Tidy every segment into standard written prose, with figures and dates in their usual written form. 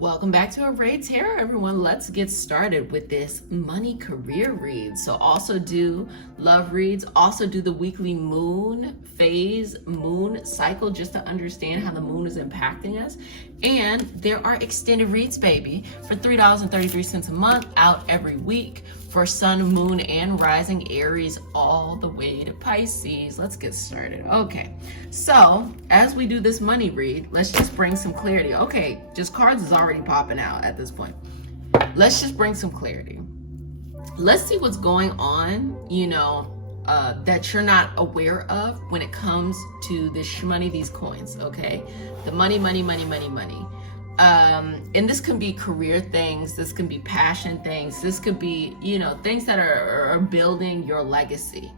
Welcome back to Array Tarot, everyone. Let's get started with this money career read. So also do love reads, also do the weekly moon phase, moon cycle, just to understand how the moon is impacting us. And there are extended reads, baby, for $3.33 a month, out every week for sun, moon, and rising Aries all the way to Pisces. Let's get started. Okay, so as we do this money read, let's just bring some clarity. Okay, just cards is already popping out at this point. Let's just bring some clarity. Let's see what's going on, that you're not aware of when it comes to this money, these coins, okay? The money. And this can be career things, this can be passion things, this could be, things that are building your legacy.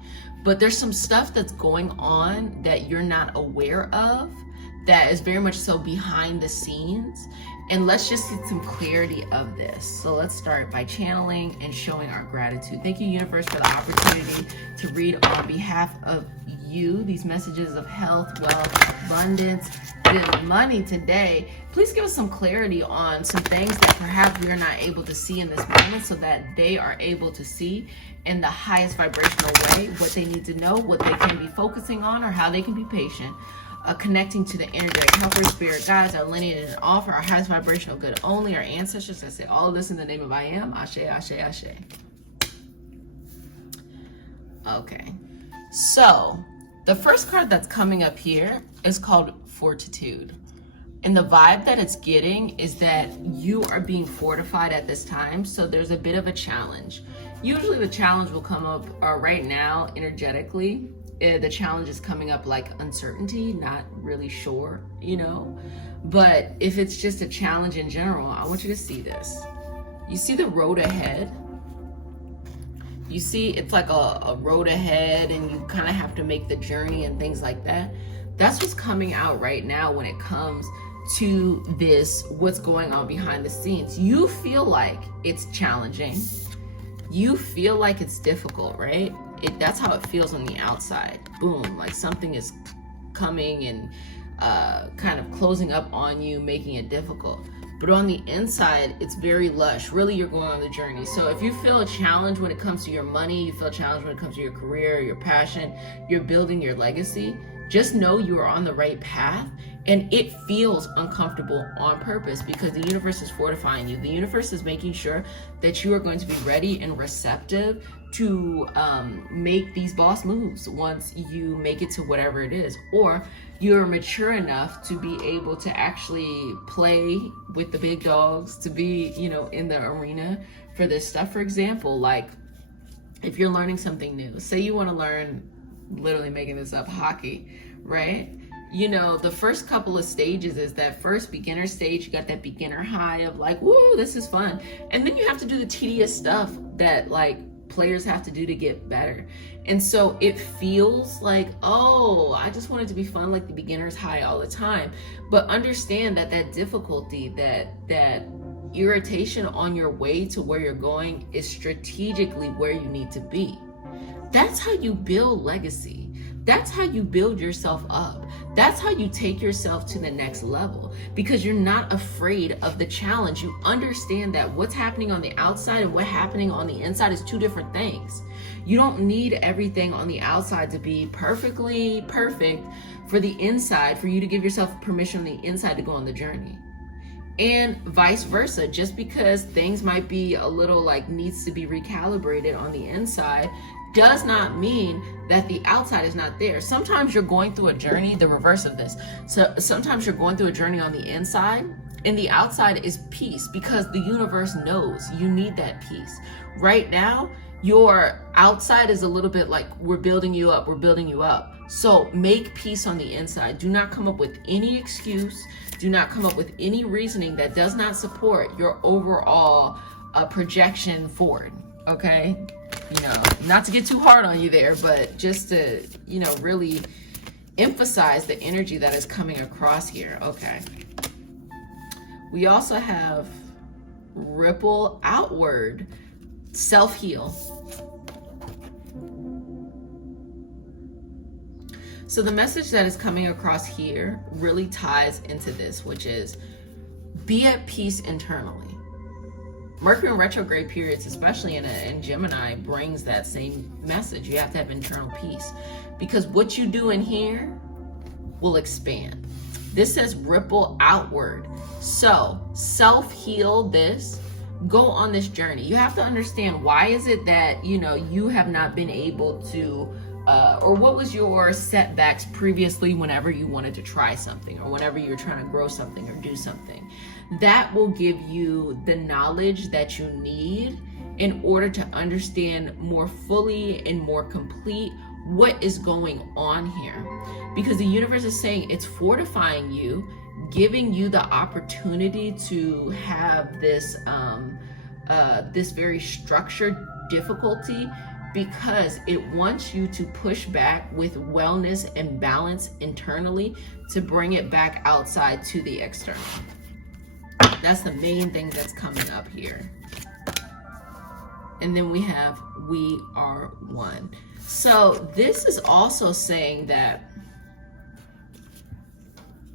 But there's some stuff that's going on that you're not aware of that is very much so behind the scenes. And let's just get some clarity of this. So let's start by channeling and showing our gratitude. Thank you, universe, for the opportunity to read on behalf of you these messages of health, wealth, abundance, good money today. Please give us some clarity on some things that perhaps we are not able to see in this moment, so that they are able to see in the highest vibrational way what they need to know, what they can be focusing on, or how they can be patient. Connecting to the energetic helpers, spirit guides, our lineage and all for our highest vibrational good only, our ancestors. I say all of this in the name of I am. Ashe, ashe, ashe. Okay, so the first card that's coming up here is called Fortitude. And the vibe that it's getting is that you are being fortified at this time. So there's a bit of a challenge. Usually the challenge will come up right now energetically. The challenge is coming up like uncertainty, not really sure, But if it's just a challenge in general, I want you to see this. You see the road ahead? You see it's like a road ahead, and you kind of have to make the journey and things like that. That's what's coming out right now when it comes to this, what's going on behind the scenes. You feel like it's challenging. You feel like it's difficult, right? That's how it feels on the outside. Boom, like something is coming and kind of closing up on you, making it difficult. But on the inside, it's very lush. Really, you're going on the journey. So if you feel a challenge when it comes to your money, you feel a challenge when it comes to your career, your passion, you're building your legacy, just know you are on the right path. And it feels uncomfortable on purpose because the universe is fortifying you. The universe is making sure that you are going to be ready and receptive to make these boss moves once you make it to whatever it is. Or you're mature enough to be able to actually play with the big dogs, to be, in the arena for this stuff. For example, like if you're learning something new, say you want to learn, literally making this up, hockey, right? The first couple of stages is that first beginner stage. You got that beginner high of like, woo, this is fun. And then you have to do the tedious stuff that like players have to do to get better. And so it feels like, oh, I just want it to be fun, like the beginner's high all the time. But understand that difficulty, that irritation on your way to where you're going is strategically where you need to be. That's how you build legacy. That's how you build yourself up. That's how you take yourself to the next level, because you're not afraid of the challenge. You understand that what's happening on the outside and what's happening on the inside is two different things. You don't need everything on the outside to be perfectly perfect for the inside, for you to give yourself permission on the inside to go on the journey. And vice versa. Just because things might be a little like needs to be recalibrated on the inside does not mean that the outside is not there. Sometimes you're going through a journey, the reverse of this. So sometimes you're going through a journey on the inside, and the outside is peace, because the universe knows you need that peace. Right now, your outside is a little bit like, we're building you up, we're building you up. So make peace on the inside. Do not come up with any excuse. Do not come up with any reasoning that does not support your overall projection forward, okay? Not to get too hard on you there, but just to, really emphasize the energy that is coming across here, okay? We also have ripple outward, self-heal. So the message that is coming across here really ties into this, which is Be at peace internally. Mercury in retrograde periods, especially in Gemini, brings that same message. You have to have internal peace, because what you do in here will expand. This says ripple outward. So self-heal this. Go on this journey. You have to understand, why is it that, you know, you have not been able to, or what was your setbacks previously whenever you wanted to try something, or whenever you're trying to grow something or do something. That will give you the knowledge that you need in order to understand more fully and more complete what is going on here. Because the universe is saying it's fortifying you, giving you the opportunity to have this this very structured difficulty, because it wants you to push back with wellness and balance internally to bring it back outside to the external. That's the main thing that's coming up here. And then we have we are one. So this is also saying that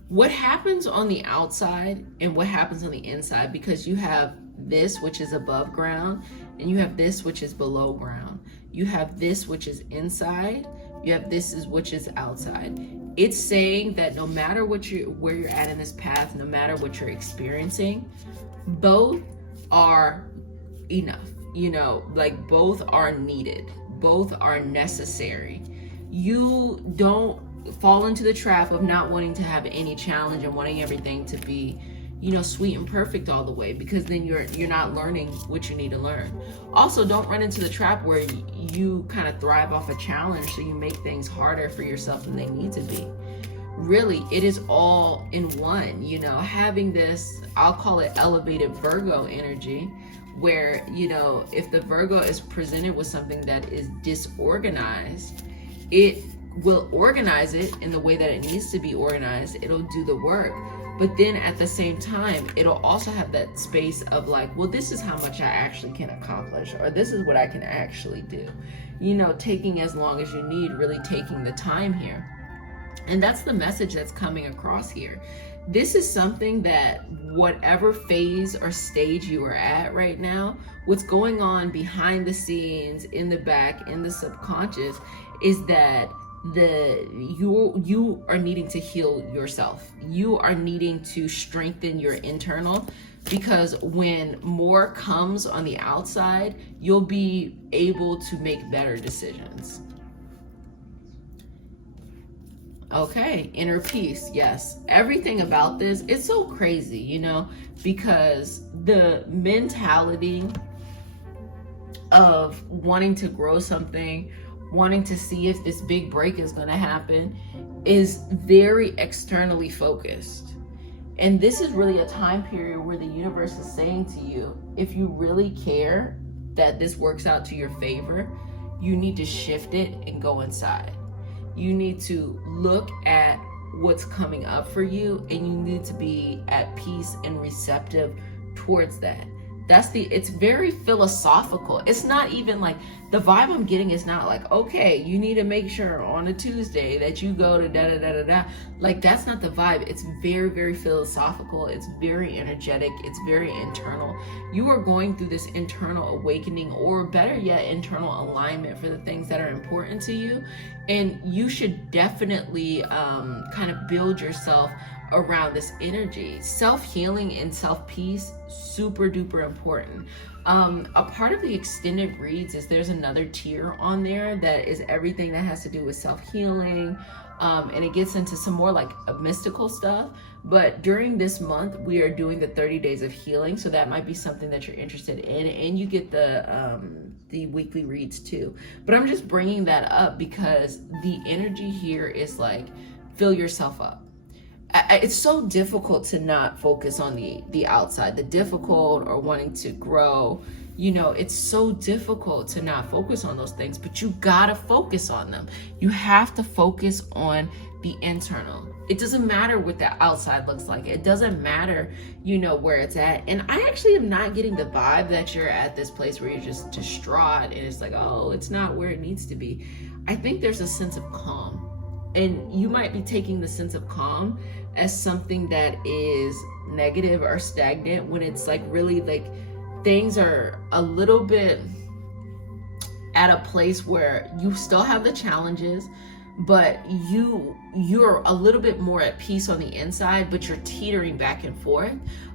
what happens on the outside and what happens on the inside, because you have this, which is above ground, and you have this, which is below ground. You have this, which is inside. You have this, which is outside. It's saying that no matter where you're at in this path, no matter what you're experiencing, both are enough. You know, like both are needed. Both are necessary. You don't fall into the trap of not wanting to have any challenge and wanting everything to be, you know, sweet and perfect all the way, because then you're not learning what you need to learn. Also, don't run into the trap where you kind of thrive off a challenge, so you make things harder for yourself than they need to be. Really, it is all in one. You know, having this, I'll call it elevated Virgo energy, where, you know, if the Virgo is presented with something that is disorganized, it will organize it in the way that it needs to be organized. It'll do the work. But then at the same time, it'll also have that space of like, well, this is how much I actually can accomplish, or this is what I can actually do. You know, taking as long as you need, really taking the time here. And that's the message that's coming across here. This is something that whatever phase or stage you are at right now, what's going on behind the scenes, in the back, in the subconscious, is that you are needing to heal yourself. You are needing to strengthen your internal, because when more comes on the outside, you'll be able to make better decisions. Okay, inner peace. Yes, everything about this, it's so crazy, you know, because the mentality of wanting to grow something, wanting to see if this big break is going to happen, is very externally focused. And this is really a time period where the universe is saying to you, if you really care that this works out to your favor, you need to shift it and go inside. You need to look at what's coming up for you, and you need to be at peace and receptive towards that. It's very philosophical. It's not even like, the vibe I'm getting is not like, okay, you need to make sure on a Tuesday that you go to da-da-da-da-da. Like, that's not the vibe. It's very, very philosophical. It's very energetic. It's very internal. You are going through this internal awakening, or better yet, internal alignment for the things that are important to you. And you should definitely kind of build yourself around this energy. Self-healing and self-peace, super duper important. A part of the extended reads is there's another tier on there that is everything that has to do with self-healing, and it gets into some more like mystical stuff. But during this month, we are doing the 30 days of healing, so that might be something that you're interested in, and you get the weekly reads too. But I'm just bringing that up because the energy here is like, fill yourself up. It's so difficult to not focus on the outside, the difficult, or wanting to grow. You know, it's so difficult to not focus on those things, but you gotta focus on them. You have to focus on the internal. It doesn't matter what the outside looks like. It doesn't matter, you know, where it's at. And I actually am not getting the vibe that you're at this place where you're just distraught and it's like, oh, it's not where it needs to be. I think there's a sense of calm. and you might be taking the sense of calm as something that is negative or stagnant, when it's like really like things are a little bit at a place where you still have the challenges, but you're a little bit more at peace on the inside, but you're teetering back and forth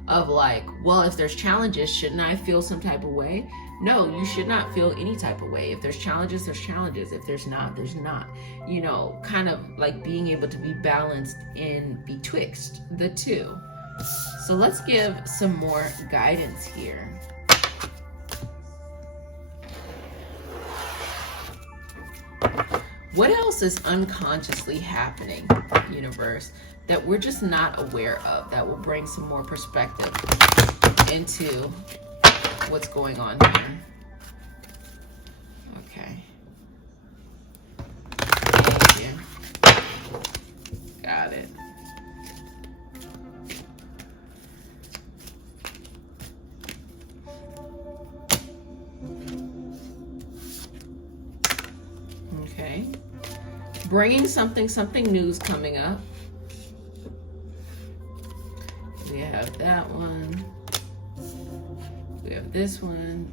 of like, well, if there's challenges, shouldn't I feel some type of way? No, you should not feel any type of way. If there's challenges, there's challenges. If there's not, there's not. You know, kind of like being able to be balanced in betwixt the two. So let's give some more guidance here. What else is unconsciously happening, universe, that we're just not aware of, that will bring some more perspective into what's going on here? Okay. Thank you. Got it. Okay. Bringing something new's coming up. We have that one. We have this one.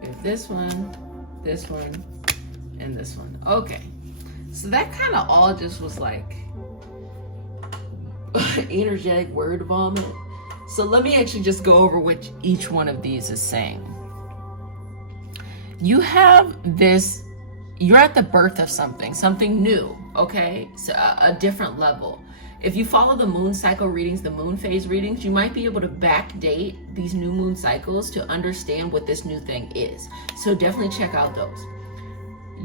We have this one, and this one. Okay. So that kind of all just was like energetic word vomit. So let me actually just go over what each one of these is saying. You have this, you're at the birth of something new, okay? So a different level. If you follow the moon cycle readings, the moon phase readings, you might be able to backdate these new moon cycles to understand what this new thing is. So definitely check out those.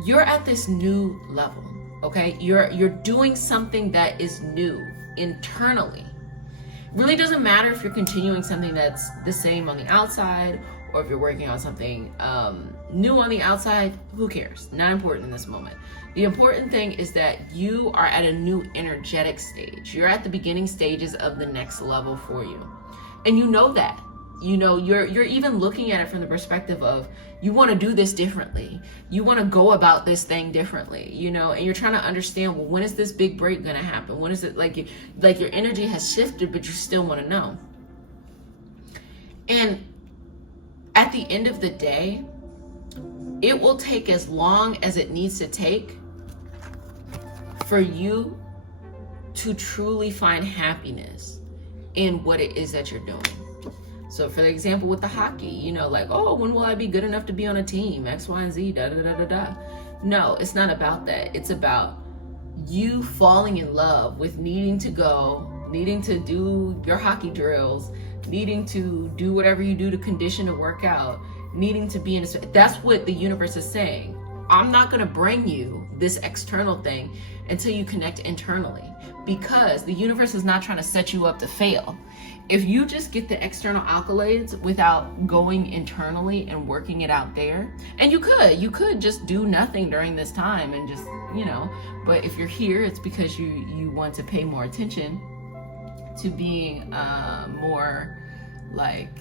You're at this new level, okay? You're doing something that is new internally. Really doesn't matter if you're continuing something that's the same on the outside, or if you're working on something new on the outside. Who cares? Not important in this moment. The important thing is that you are at a new energetic stage. You're at the beginning stages of the next level for you. And you know that. You know, you're even looking at it from the perspective of, you want to do this differently. You want to go about this thing differently, you know, and you're trying to understand, well, when is this big break going to happen? When is it like your energy has shifted, but you still want to know. And at the end of the day, it will take as long as it needs to take for you to truly find happiness in what it is that you're doing. So for example, with the hockey, you know, like, oh, when will I be good enough to be on a team? X, Y, and Z, da, da, da, da, da. No, it's not about that. It's about you falling in love with needing to go, needing to do your hockey drills, needing to do whatever you do to condition to work out, needing to be in a, that's what the universe is saying. I'm not going to bring you this external thing until you connect internally, because the universe is not trying to set you up to fail. If you just get the external accolades without going internally and working it out there, and you could just do nothing during this time and just, you know, but if you're here, it's because you want to pay more attention to being more like,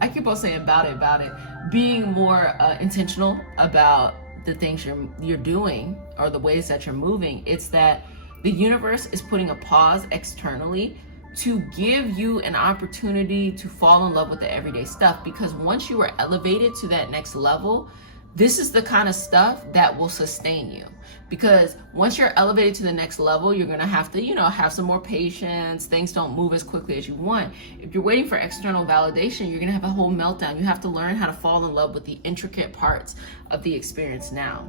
I keep on saying about it, being more intentional about the things you're doing or the ways that you're moving. It's that the universe is putting a pause externally to give you an opportunity to fall in love with the everyday stuff, because once you are elevated to that next level, this is the kind of stuff that will sustain you. Because once you're elevated to the next level, you're gonna have to, you know, have some more patience. Things don't move as quickly as you want. If you're waiting for external validation, you're gonna have a whole meltdown. You have to learn how to fall in love with the intricate parts of the experience now.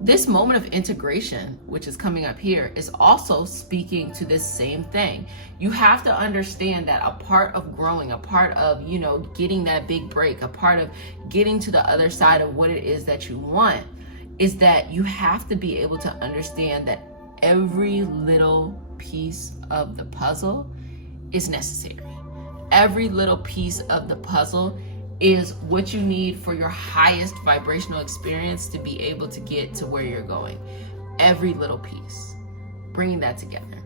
This moment of integration, which is coming up here, is also speaking to this same thing. You have to understand that a part of growing, a part of, you know, getting that big break, a part of getting to the other side of what it is that you want, is that you have to be able to understand that every little piece of the puzzle is necessary. Every little piece of the puzzle is what you need for your highest vibrational experience to be able to get to where you're going. Every little piece, bringing that together.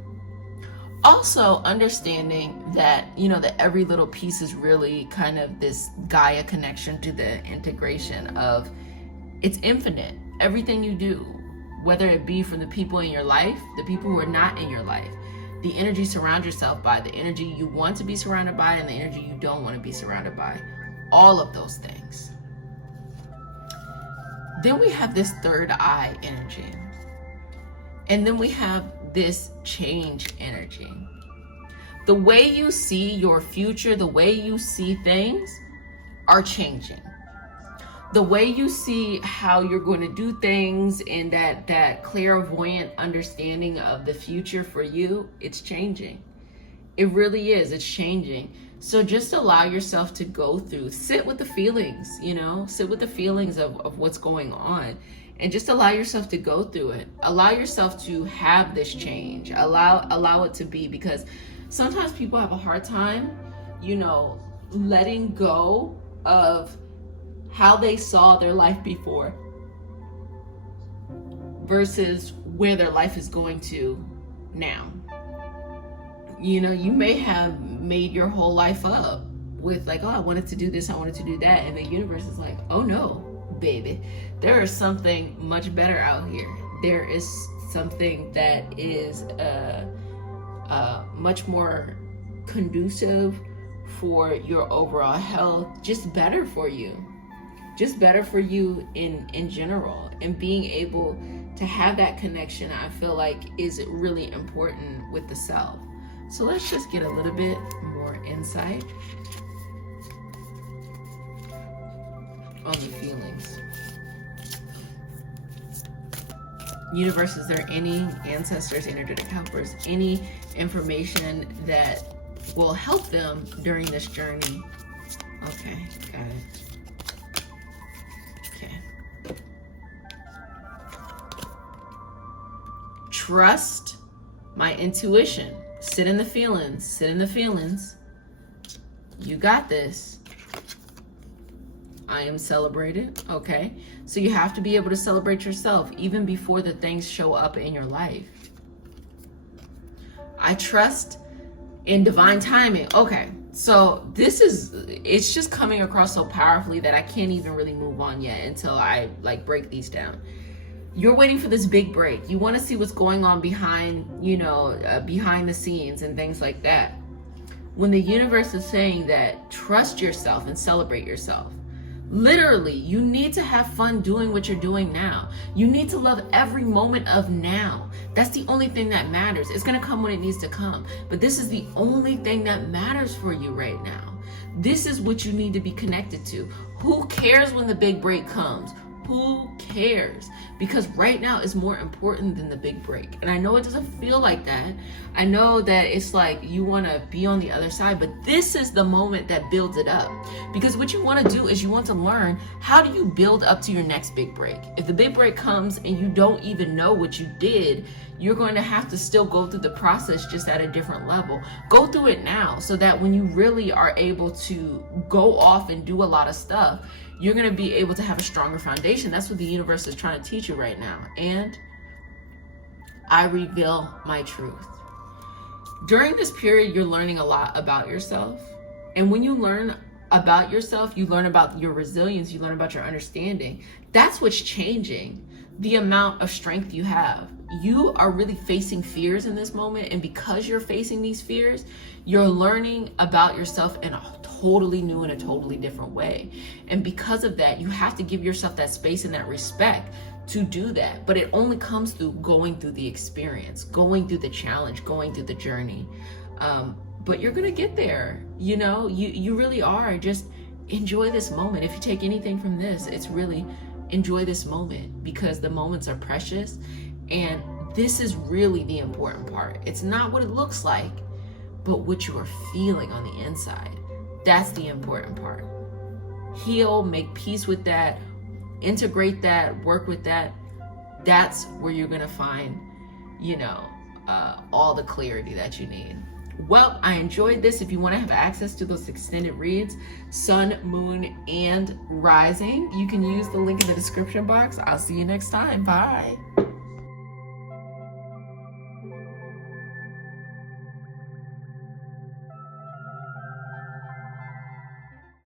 Also understanding that, you know, that every little piece is really kind of this Gaia connection to the integration of, it's infinite. everything you do, whether it be from the people in your life, the people who are not in your life, the energy you surround yourself by, the energy you want to be surrounded by, and the energy you don't want to be surrounded by. All of those things. Then we have this third eye energy. And then we have this change energy. The way you see your future, the way you see things are changing. The way you see how you're going to do things and that clairvoyant understanding of the future for you, it's changing. It really is. It's changing. So just allow yourself to go through, sit with the feelings, sit with the feelings of what's going on, and just allow yourself to go through it. Allow yourself to have this change. Allow it to be, because sometimes people have a hard time, letting go of how they saw their life before versus where their life is going to now. You may have made your whole life up with like, oh, I wanted to do this, I wanted to do that. And the universe is like, oh no, baby, there is something much better out here. There is something that is much more conducive for your overall health, just better for you in general. And being able to have that connection, I feel like, is really important with the self. So let's just get a little bit more insight on the feelings. Universe, is there any ancestors, energetic helpers, any information that will help them during this journey? Okay, got it. Okay. Trust my intuition. Sit in the feelings. You got this. I am celebrated. Okay. So you have to be able to celebrate yourself even before the things show up in your life. I trust in divine timing. Okay. So it's just coming across so powerfully that I can't even really move on yet until I break these down. You're waiting for this big break. You want to see what's going on behind the scenes and things like that. When the universe is saying that, trust yourself and celebrate yourself. Literally, you need to have fun doing what you're doing now. You need to love every moment of now. That's the only thing that matters. It's going to come when it needs to come. But this is the only thing that matters for you right now. This is what you need to be connected to. Who cares when the big break comes? Who cares? Because right now is more important than the big break. And I know it doesn't feel like that. I know that it's like you want to be on the other side, but this is the moment that builds it up. Because what you want to do is you want to learn, how do you build up to your next big break? If the big break comes and you don't even know what you did, you're going to have to still go through the process just at a different level. Go through it now so that when you really are able to go off and do a lot of stuff, you're going to be able to have a stronger foundation. That's what the universe is trying to teach you right now. And I reveal my truth. During this period, you're learning a lot about yourself. And when you learn about yourself, you learn about your resilience, you learn about your understanding. That's what's changing. The amount of strength you have. You are really facing fears in this moment. And because you're facing these fears, you're learning about yourself in a totally new and a totally different way. And because of that, you have to give yourself that space and that respect to do that. But it only comes through going through the experience, going through the challenge, going through the journey. But you're gonna get there. You really are. Just enjoy this moment. If you take anything from this, it's really enjoy this moment, because the moments are precious. And this is really the important part. It's not what it looks like, but what you are feeling on the inside. That's the important part. Heal, make peace with that, integrate that, work with that. That's where you're gonna find, all the clarity that you need. Well, I enjoyed this. If you want to have access to those extended reads, sun, moon, and rising, you can use the link in the description box. I'll see you next time. Bye.